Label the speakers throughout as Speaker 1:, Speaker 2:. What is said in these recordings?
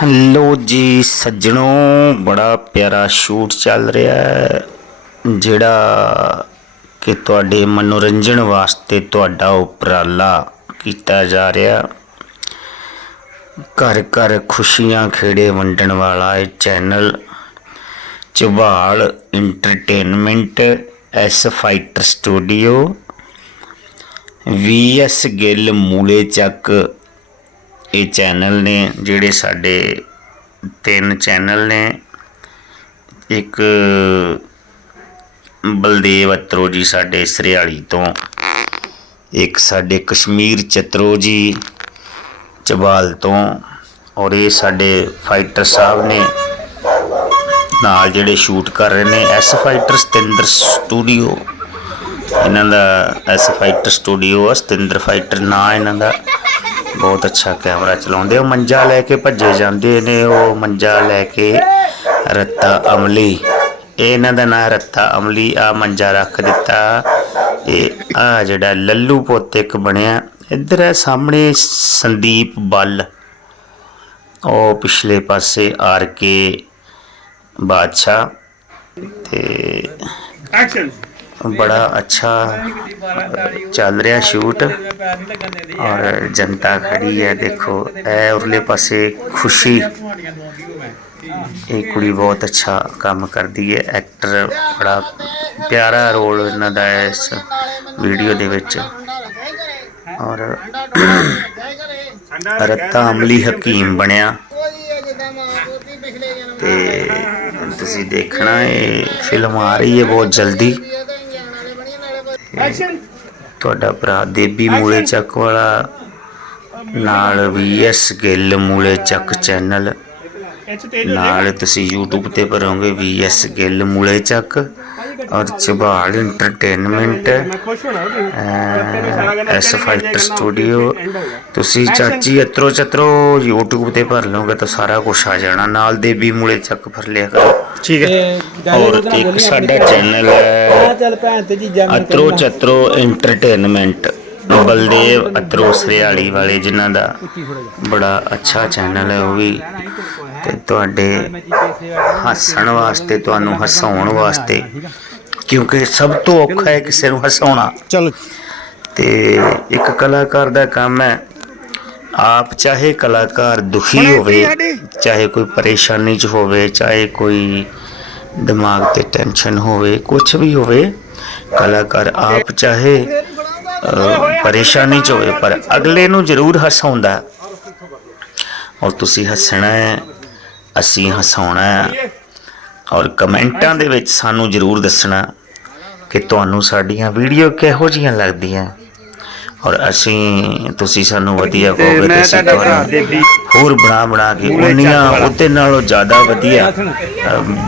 Speaker 1: Hello ਜੀ ਸੱਜਣੋ, ਬੜਾ ਪਿਆਰਾ ਸ਼ੂਟ ਚੱਲ ਰਿਹਾ ਹੈ, ਜਿਹੜਾ ਕਿ ਤੁਹਾਡੇ ਮਨੋਰੰਜਨ ਵਾਸਤੇ ਤੁਹਾਡਾ ਉਪਰਾਲਾ ਕੀਤਾ ਜਾ ਰਿਹਾ। ਘਰ ਘਰ ਖੁਸ਼ੀਆਂ ਖੇੜੇ ਵੰਡਣ ਵਾਲਾ ਇਹ channel Jhabal entertainment, S fighter studio, V S Gill Mule Chak ਇਹ ਚੈਨਲ ਨੇ, ਜਿਹੜੇ ਸਾਡੇ ਤਿੰਨ ਚੈਨਲ ਨੇ। ਇੱਕ ਬਲਦੇਵ ਅਤਰੋ ਜੀ ਸਾਡੇ ਸਰਿਆਲੀ ਤੋਂ, ਇੱਕ ਸਾਡੇ ਕਸ਼ਮੀਰ ਚਤਰੋ ਜੀ ਚਬਾਲ ਤੋਂ, ਔਰ ਇਹ ਸਾਡੇ ਫਾਈਟਰ ਸਾਹਿਬ ਨੇ ਨਾਲ ਜਿਹੜੇ ਸ਼ੂਟ ਕਰ ਰਹੇ ਨੇ, ਐਸ ਫਾਈਟਰ ਸਤਿੰਦਰ ਸਟੂਡੀਓ। ਇਹਨਾਂ ਦਾ ਐਸ ਫਾਈਟਰ ਸਟੂਡੀਓ ਆ, ਸਤਿੰਦਰ ਫਾਈਟਰ ਨਾਂ ਇਹਨਾਂ ਦਾ। ਬਹੁਤ ਅੱਛਾ ਕੈਮਰਾ ਚਲਾਉਂਦੇ ਉਹ ਮੰਜਾ ਲੈ ਕੇ ਭੱਜੇ ਜਾਂਦੇ ਨੇ, ਉਹ ਮੰਜਾ ਲੈ ਕੇ ਰੱਤਾ ਅਮਲੀ। ਇਹ ਇਹਨਾਂ ਦਾ ਨਾਂ ਰੱਤਾ ਅਮਲੀ, ਆ ਮੰਜਾ ਰੱਖ ਦਿੱਤਾ। ਇਹ ਆ ਜਿਹੜਾ ਲੱਲੂ ਪੁੱਤ ਇੱਕ ਬਣਿਆ, ਇੱਧਰ ਹੈ ਸਾਹਮਣੇ ਸੰਦੀਪ ਬੱਲ। ਉਹ ਪਿਛਲੇ ਪਾਸੇ ਆਰ ਕੇ ਬਾਦਸ਼ਾਹ ਤੇ
Speaker 2: ਐਕਸ਼ਨ
Speaker 1: ਬੜਾ ਅੱਛਾ ਚੱਲ ਰਿਹਾ ਸ਼ੂਟ ਔਰ ਜਨਤਾ ਖੜੀ ਹੈ ਦੇਖੋ ਇਹ ਉਰਲੇ ਪਾਸੇ ਖੁਸ਼ੀ ਇਹ ਕੁੜੀ ਬਹੁਤ ਅੱਛਾ ਕੰਮ ਕਰਦੀ ਹੈ ਐਕਟਰ ਬੜਾ ਪਿਆਰਾ ਰੋਲ ਇਹਨਾਂ ਦਾ ਹੈ ਇਸ ਵੀਡੀਓ ਦੇ ਵਿੱਚ ਔਰ ਰੱਤਾ ਅਮਲੀ ਹਕੀਮ ਬਣਿਆ ਤੇ ਤੁਸੀਂ ਦੇਖਣਾ ਇਹ ਫਿਲਮ ਆ ਰਹੀ ਹੈ ਬਹੁਤ ਜਲਦੀ ਤੁਹਾਡਾ ਭਰਾ ਦੇਬੀ ਮੂਲੇ ਚੱਕ ਵਾਲਾ ਨਾਲ ਵੀਐਸ ਗਿੱਲ ਮੂਲੇ ਚੱਕ ਚੈਨਲ। ਨਾਲ ਤੁਸੀਂ YouTube ਤੇ ਭਰੋਗੇ ਵੀਐਸ ਗਿੱਲ ਮੂਲੇ ਚੱਕ। ਔਰ ਚਬਾਲ ਇੰਟਰਟੇਨਮੈਂਟ
Speaker 2: ਮੈਂ ਖੁਸ਼ ਹੋਣਾ ਉਹ
Speaker 1: ਐਸ ਫਾਈਟਰ ਸਟੂਡੀਓ ਤੁਸੀਂ ਚਾਚੀ ਅਤਰੋ ਚਤਰੋ YouTube ਤੇ ਭਰ ਲਓਗੇ ਤਾਂ ਸਾਰਾ ਕੁਝ ਆ ਜਾਣਾ। ਨਾਲ ਦੇਬੀ ਮੂਲੇ ਚੱਕ ਭਰ ਲਿਆ ਕਰੋ।
Speaker 2: ਠੀਕ
Speaker 1: ਔਰ ਇੱਕ ਸਾਡਾ ਚੈਨਲ ਹੈ।
Speaker 3: ਚੱਲ ਭੈਣ ਤੇ ਜੀਜਾ
Speaker 1: ਅਤਰੋ ਚਤਰੋ ਇੰਟਰਟੇਨਮੈਂਟ ਬਲਦੇਵ ਅਤਰੋ ਸਰਿਆਲੀ ਵਾਲੇ ਜਿਨ੍ਹਾਂ ਦਾ ਬੜਾ ਅੱਛਾ ਚੈਨਲ ਹੈ ਉਹ ਵੀ। ਤੇ ਤੁਹਾਡੇ ਹੱਸਣ ਵਾਸਤੇ ਤੁਹਾਨੂੰ ਹਸਾਉਣ ਵਾਸਤੇ ਕਿਉਂਕਿ ਸਭ ਤੋਂ ਔਖਾ ਹੈ ਕਿਸੇ ਨੂੰ ਹਸਾਉਣਾ।
Speaker 2: ਚਲੋ।
Speaker 1: ਤੇ ਇੱਕ ਕਲਾਕਾਰ ਦਾ ਕੰਮ ਹੈ ਆਪ ਚਾਹੇ ਕਲਾਕਾਰ ਦੁਖੀ ਹੋਵੇ ਚਾਹੇ ਕੋਈ ਪਰੇਸ਼ਾਨੀ 'ਚ ਹੋਵੇ ਚਾਹੇ ਕੋਈ ਦਿਮਾਗ ਤੇ ਟੈਨਸ਼ਨ ਹੋਵੇ ਕੁਝ ਵੀ ਹੋਵੇ ਕਲਾਕਾਰ ਆਪ ਚਾਹੇ ਪਰੇਸ਼ਾਨੀ 'ਚ ਹੋਵੇ ਪਰ ਅਗਲੇ ਨੂੰ ਜ਼ਰੂਰ ਹਸਾਉਂਦਾ ਹੈ। ਔਰ ਤੁਸੀਂ ਹੱਸਣਾ ਹੈ ਅਸੀਂ ਹਸਾਉਣਾ ਹੈ ਔਰ ਕਮੈਂਟਾਂ ਦੇ ਵਿੱਚ ਸਾਨੂੰ ਜ਼ਰੂਰ ਦੱਸਣਾ ਕਿ ਤੁਹਾਨੂੰ ਸਾਡੀਆਂ ਵੀਡੀਓ ਕਿਹੋ ਜੀਆਂ ਲੱਗਦੀਆਂ? ਔਰ ਅਸੀਂ ਤੁਸੀਂ ਸਾਨੂੰ ਵਧੀਆ ਕਹੋਗੇ ਤੇ ਅਸੀਂ ਤੁਹਾਨੂੰ ਹੋਰ ਬਣਾ ਬਣਾ ਕੇ ਉਨੀਆਂ ਉਹਦੇ ਨਾਲੋਂ ਜ਼ਿਆਦਾ ਵਧੀਆ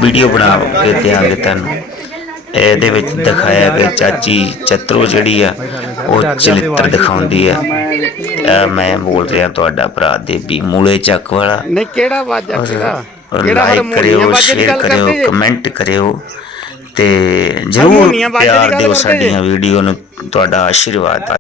Speaker 1: ਵੀਡੀਓ ਬਣਾ ਕੇ ਦਿਆਂਗੇ ਤੁਹਾਨੂੰ। ਇਹਦੇ ਵਿੱਚ ਦਿਖਾਇਆ ਗਿਆ ਚਾਚੀ ਚਤਰੋ ਜਿਹੜੀ ਆ ਉਹ ਚਲਿੱਤਰ ਦਿਖਾਉਂਦੀ ਆ। ਮੈਂ ਬੋਲ ਰਿਹਾ ਤੁਹਾਡਾ ਭਰਾ ਦੇਬੀ ਮੂਲੇ ਚੱਕ ਵਾਲਾ।
Speaker 2: ਨਹੀਂ ਕਿਹੜਾ ਵਾਜਾ ਕਿਹੜਾ ਕਿਹੜਾ
Speaker 1: ਲਾਈਕ
Speaker 2: ਹਾਰਮੋਨੀਅਮ ਵਾਜੇ ਦੀ
Speaker 1: ਸ਼ੇਅਰ
Speaker 2: ਗੱਲ
Speaker 1: ਕਰਿਓ
Speaker 2: ਕਰਦੇ?
Speaker 1: ਕਮੈਂਟ ਕਰਿਓ। ਤੇ ਜ਼ਰੂਰ ਪਿਆਰ ਦਿਓ? ਸਾਡੀਆਂ ਵੀਡੀਓ ਨੂੰ ਤੁਹਾਡਾ ਆਸ਼ੀਰਵਾਦ